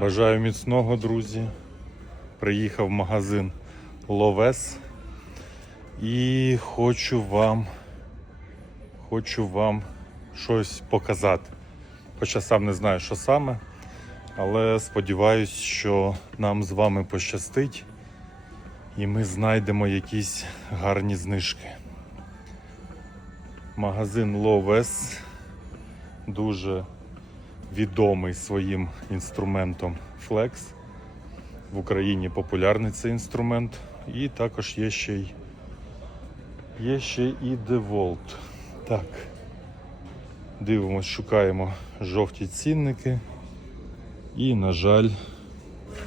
Бажаю міцного, друзі. Приїхав в магазин Ловес і хочу вам, хочу вам щось показати. Хоча сам не знаю, що саме, але сподіваюсь, що нам з вами пощастить і ми знайдемо якісь гарні знижки. Магазин Ловес дуже відомий своїм інструментом Flex. В Україні популярний цей інструмент. І також є ще й є ще і DeWalt. Так. Дивимось, шукаємо жовті цінники. І, на жаль,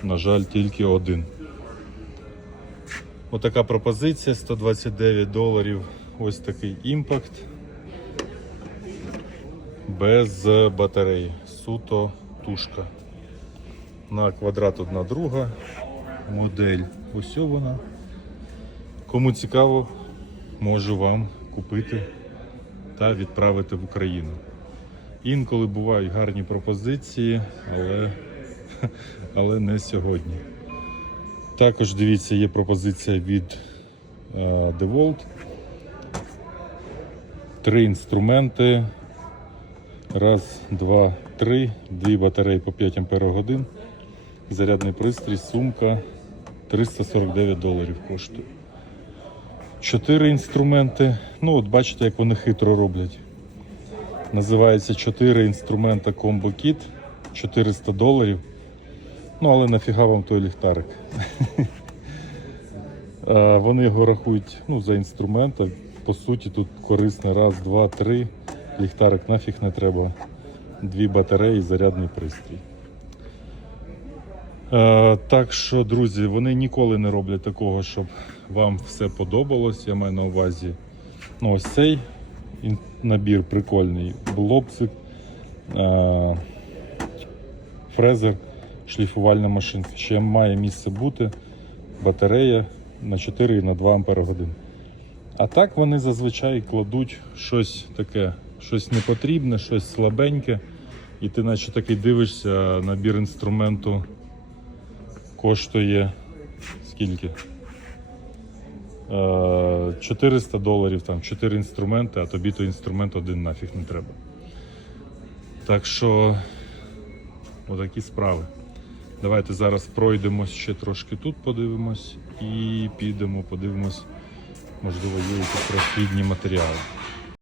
на жаль, тільки один. Отака пропозиція 129 доларів. Ось такий імпакт. Без батареї. Суто тушка. На квадрат одна друга. Модель ось вона. Кому цікаво, можу вам купити та відправити в Україну. Інколи бувають гарні пропозиції, але, але не сьогодні. Також дивіться, є пропозиція від е, DeWalt. Три інструменти. Раз, два, три, дві батареї по 5 Ампер годин. Зарядний пристрій, сумка 349 доларів коштує. Чотири інструменти. Ну, от бачите, як вони хитро роблять. Називається 4 інструмента Combo Kit 400 доларів. Ну, але нафіга вам той ліхтарик. Вони його рахують ну, за інструмента. По суті, тут корисно раз, два, три. Ліхтарик нафіг не треба. Дві батареї, зарядний пристрій. Е, так що, друзі, вони ніколи не роблять такого, щоб вам все подобалось. Я маю на увазі. Ну, ось цей набір прикольний. Блобцик, е, фрезер, шліфувальна машинка. Ще має місце бути батарея на 4 і на 2 Ампера годин. А так вони зазвичай кладуть щось таке, щось непотрібне, щось слабеньке. І ти наче такий дивишся, набір інструменту коштує скільки? Е, 400 доларів, там 4 інструменти, а тобі той інструмент один нафіг не треба. Так що, отакі справи. Давайте зараз пройдемось ще трошки тут, подивимось і підемо, подивимось, можливо, є якісь розхідні матеріали.